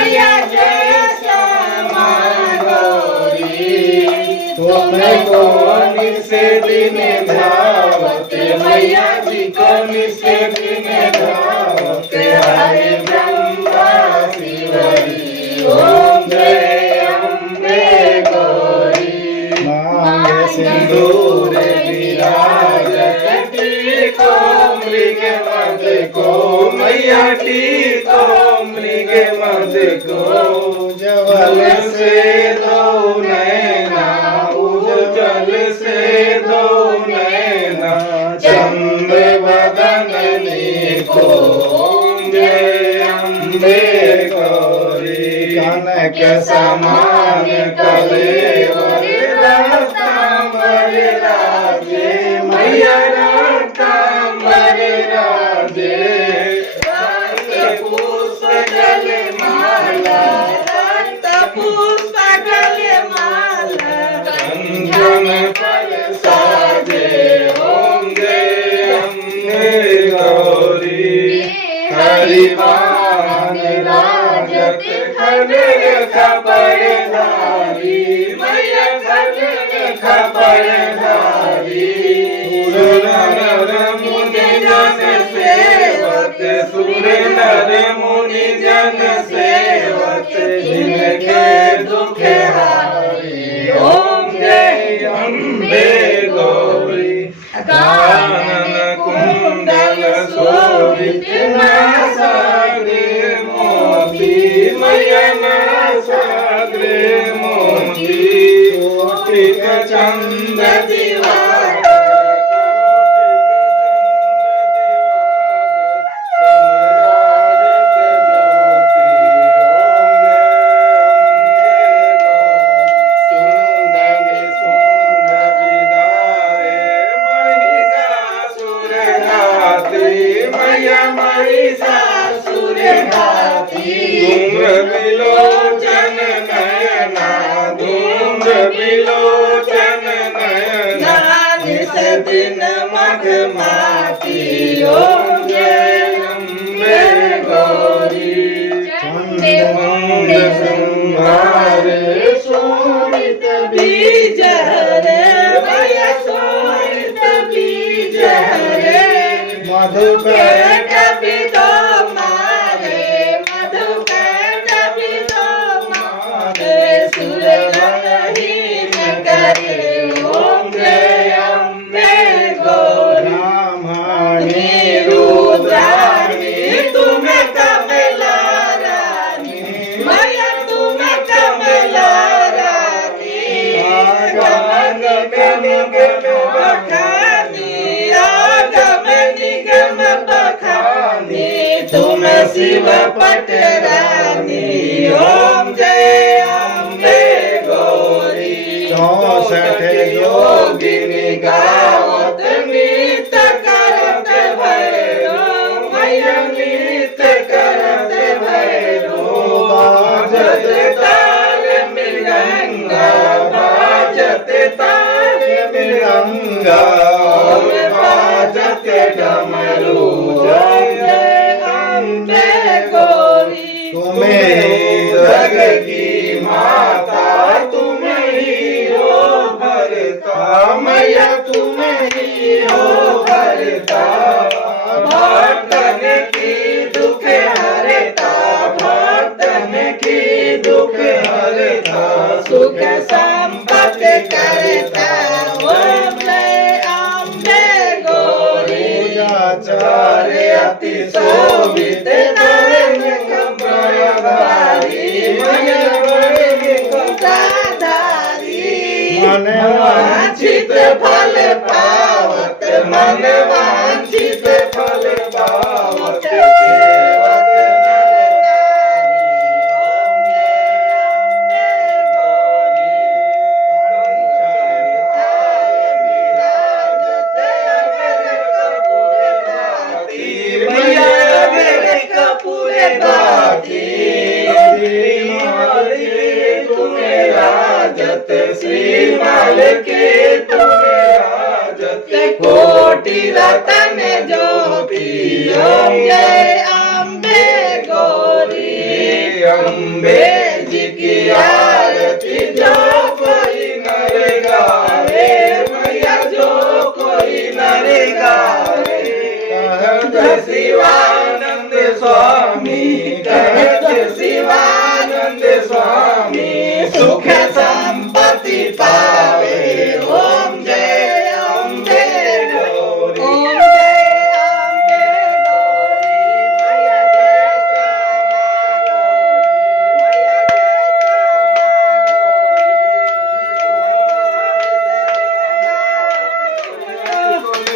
मैया जय श्यामा गौरी तुमको निसे दिन धावते मैया जी को निसे दिन धावते हरे ब्रह्मा शिवरी ओम जय अम्बे गौरी मांगे सिंदूर विराजत टीको मृग मद को मैया टीको मृग मद को जल से दो नैना उज्जवल से दो नैना चंद्र वदननी को जय अम्बे गौरी कनक समान कलेवर रत्नांबर राजे मैया रत्नांबर राजे रक्त पुष्प गले माला रक्त पुष्प गले माला कंचन फल साजे ओम जय अम्बे गौरी हरिवाहन राजत खड़ग खबरधारी मैया खड़ग खबरधारी सुर नर मुनि जन सेवक सुर नर मुनि जन सेवक जिनके दुख हारी ओम जय अम्बे गौरी कानन कुंडल शोभित नासाग्रे मोती मैया नासाग्रे मोती कोटिक चंद्र दिवाकर विलोचन नयना धूम्र विलोचन नयना निस दिन मघ माती ओम जय अम्बे गौरी चंड संहार शोणित बीज हरे मैया शोणित बीज हरे मधुकर कवि दो मारे मधुकर कवि दो मारे सुर गणहीन करे ओम जय अम्बे गौरी ब्राह्मणी रुद्राणी तुम्हें कमला रानी मैया तुम्हें कमला रानी आगम निगम बखानी आगम निगम बखानी तुम शिव पटरानी ओम जय अम्बे गौरी 64 योगिनी गावत नृत्य करत भैरो मैया नृत्य करत भैरो बाजत ताल मृदंगा बाजत ताल मृदंगा बाजत डमरू जय अम्बे गौरी तुम्हें जग की माता तुम्हें ही हो भरता मैया तुम्हें ही हो भरता भक्तन की दुख हरता भक्तन की दुख हरता सुख संपत्ति करता ओम जय अम्बे गौरी पूजाचार्य अति शोभित नयन कमलधारी मैया बड़े कुटाधारी मन वांछित फल पावत मन वांछित फल पावत सेवक श्रीमाल के तुम्हें राजत कोटि रतन ज्योति ओम जय अम्बे गौरी अम्बे जी की आरती जो कोई नर गावे मैया जो कोई नर गावे कहत शिवानंद स्वामी कहत शिवानंद स्वामी सुख संपत्ति पावे ओम जय अम्बे गौरी ओम जय अम्बे गौरी मैया जय श्यामा गौरी मैया जय श्यामा गौरी